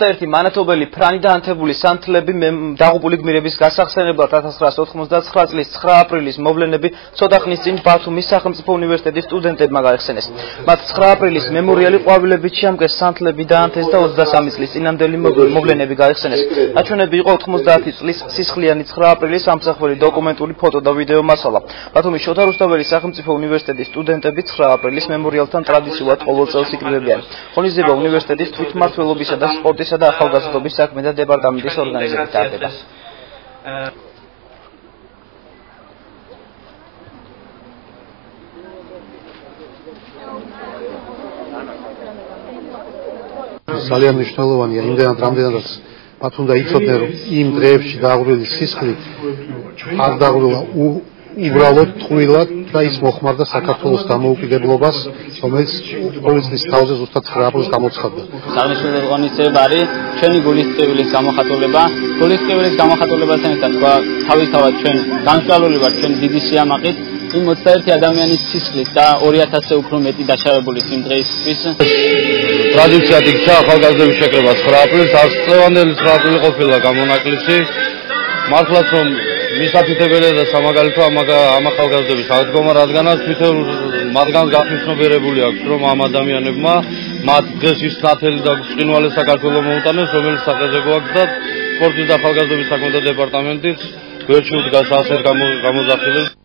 21 მანათობელი ფრანი და ანთებული სანთლები დაღუპული გმირების გასახსენებლად 1999 წლის 9 აპრილის მოვლენები ცოტა ხნის წინ ბათუმის სახელმწიფო უნივერსიტეტის სტუდენტებმა გაიხსენეს. მათ 9 აპრილის მემორიალი ყვავილებით შეამკეს სანთლები დაანთეს და 23 წლის წინამდელი მოვლენები გაიხსენეს. აჩვენები იყო 90 წლის სისხლიანი 9 აპრილის ამსახველი დოკუმენტური ფოტო და ვიდეო მასალა. ბათუმის შოთა რუსთაველის სახელმწიფო უნივერსიტეტის სტუდენტები 9 აპრილის მემორიალთან ტრადიციულად ყოველ წელს იკრიბებიან. ღონისძიება უნივერსიტეტის თვითმმართველობისა და სპორტისა და ახალგაზრდობის საქმეთა დეპარტამენტის ორგანიზებით ტარდება. ძალიან მნიშვნელოვანია იმდენად რამდენადაც მათ უნდა იცოდნენ რომ იმ დღეებში დაღვრილი სისხლი არ დაღვრილა უბრალოდ ტყუილად და ის მოხმარდა საქართველოს დამოუკიდებლობას, რომელიც ყოველი წლის თავზე ზუსტად 9 აპრილს გამოცხადდა. აღნიშნული ღონისძიება არის ჩვენი გულისწყვილის გამოხატულება. გულისწყვილის გამოხატულებასთან ერთად თავისთავად ჩვენ განსწავლული ვართ ჩვენ დიდი სიამაყით იმ 21 ადამიანის სისხლის და 2000-ზე უფრო მეტი დაშავებული იმ დღეისთვის. ტრადიციად იქცა ახალგაზრდების შეკრება 9 აპრილს, არწლევანდელი 9 აპრილი ყოფილა გამონაკლისი. მართლაც რომ მისაფითებელია და სამაგალითო ამ ახალგაზრდების აღდგომა, რადგანაც თვითონ მათგან გახსნობიერებული აქვს, რომ ამ ადამიანებმა მათ დღეს ის ნათელი და ბრწყინვალე საქართველოს მოუტანეს, რომელიც სახელზე გვაქვს და სპორტის და ახალგაზრდობის საქმეთა დეპარტამენტიც გვერდში უდგას ასეთ გამოძახილებას.